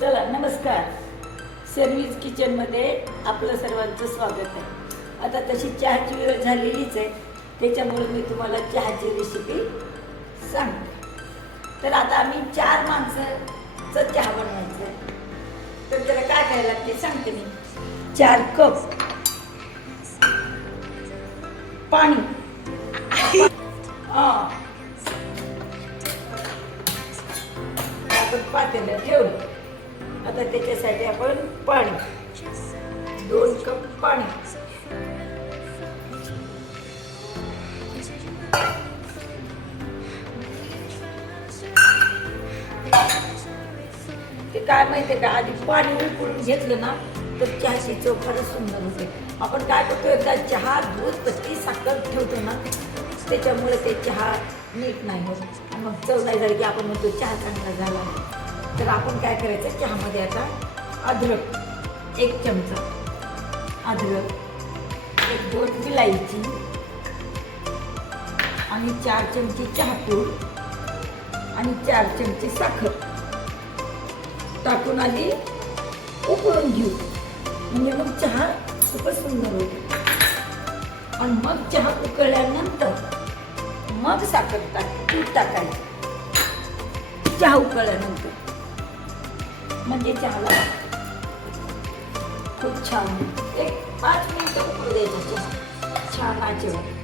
चला नमस्कार. सर्विस किचनमध्ये आपलं सर्वांचं स्वागत आहे. आता तशी चहाची वेळ झालेलीच आहे. त्याच्यामुळे मी तुम्हाला चहाची रेसिपी सांगते. तर आता आम्ही चार माणसंचं चहा बनवायचं आहे. तर त्याला काय काय लागते सांगते मी. चार कप पाणी. हां. आपण पातेलं ठेवलं. आता त्याच्यासाठी आपण पाणी दोन कप पाणी. ते काय माहितीये का? आधी पाणी उकळून घेतलं ना तर चहाची चव फारच सुंदर होते. आपण काय करतो एकदा चहा दूध पत्ती साखर ठेवतो ना त्याच्यामुळे ते चहा नीट नाही होत. मग चव नाही झाली की आपण म्हणतो चहा चांगला झाला. तर आपण काय करायचं? चहामध्ये आता अद्रक एक चमचा अद्रक एक दोन विलायची आणि चार चमचे चहापूर आणि चार चमचे साखर टाकून आधी उकळून घेऊ. म्हणजे मग चहा खूपच सुंदर होईल. आणि मग चहा उकळल्यानंतर मग साखर टाक तूप टाकायचं. चहा उकळल्यानंतर. म्हणजे चहाला. खूप छान. एक पाच मिनिटं उकळू द्यायचं चहा. छान आचेवर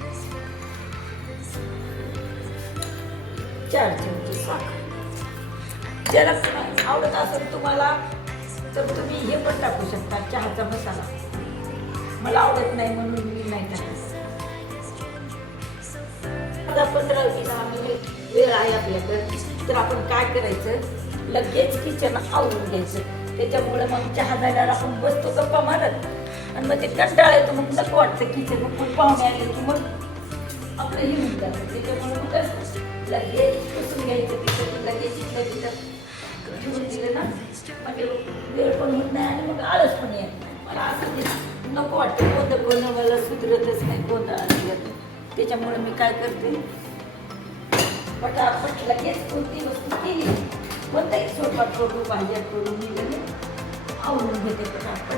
चार चमचे साखर. ज्याला आवडत असेल तुम्हाला तर तुम्ही हे पण टाकू शकता चहाचा मसाला. मला आवडत नाही म्हणून आता पंधरा दहा मिनिट वेळ आहे आपल्याकडे. तर आपण काय करायचं? लगेच किचन आवरून घ्यायचं. त्याच्यामुळे मग चहा झाल्यावर आपण बसतो गप्पा मारत. आणि मग ते कंटाळा येतो. मग नको वाटतं किचन मग पाहुणे आले की मग आपलं हे होऊन जातं. त्याच्यामुळे मग कसं लगेच पुसून घ्यायचं तिथं लगेच इथलं तिथं ठेवून दिलं ना म्हणजे वेळ पण होत नाही आणि मग आळस पण येत नाही. मला असं नको वाटतं. कोणतं बनवायला सुधरतच नाही कोणतं. त्याच्यामुळे मी काय करते? पटापट लगेच कोणती वस्तू केली कोणताही स्वयंपाक करू भाज्या करू मी लगेच आवडून घेते पटापट.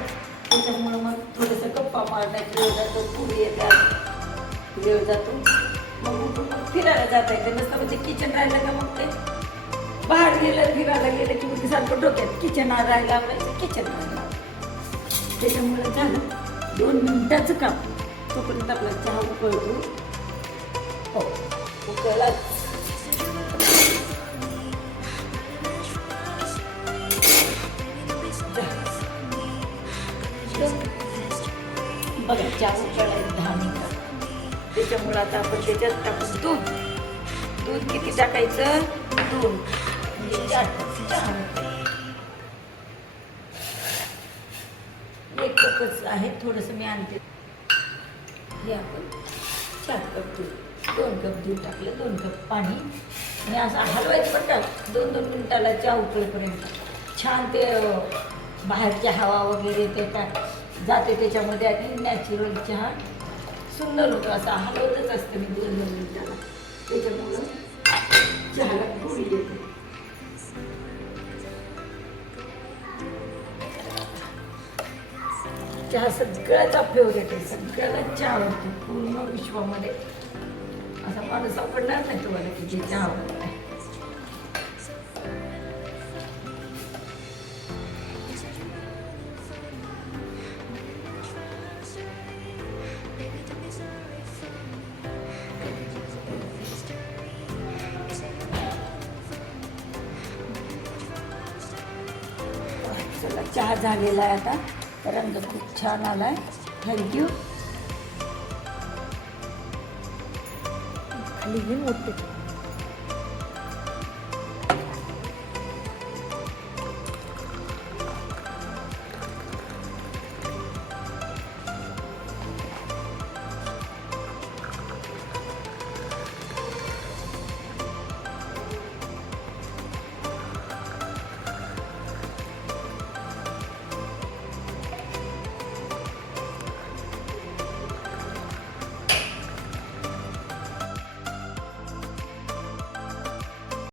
त्याच्यामुळं मग थोडंसं गप्पा मारण्यात वेळ जातो पुढे येतात वेळ जातो. मग फिरायला जाता येते नसतं मग ते किचन राहिलं का मग ते? बाहेर गेलं फिरायला गेलं की मग ते सारखं डोक्यात किचन राहायला आवडायचं किचन राहायला त्याच्यामुळे झालं. दोन मिनटाचं काम. तोपर्यंत आपला चहा उकळतो. हो उकळला बघा चहा उकळला दहा मिनिटं त्याच्यामुळे आता आपण त्याच्यात टाकू दूध. दूध किती टाकायचं? दूध म्हणजे चार. कप चहा एक कपच आहे. थोडंसं मी आणते. हे आपण चार कप दूध. दोन कप दूध टाकलं दोन कप पाणी. आणि असं हलवायचं पण का दोन दोन मिनिटाला चहा उकळेपर्यंत. छान ते बाहेरची हवा वगैरे ते काय जाते त्याच्यामध्ये आणि नॅचरल चहा. सुंदर होतो. असा हलवतच असतं मी दोन दोन मिनिटाला. त्याच्यामुळं चहाला गोडी येते. चहा सगळ्याचा फेवरेट आहे. सगळ्याला चहा आवडतो. पूर्ण विश्वामध्ये. असा माणूस सापडणार नाही तुम्हाला की जे चहा आवडत नाही चहा झालेला आहे आता. रंग खूप छान आला आहे थँक्यू खाली घेऊन ओतते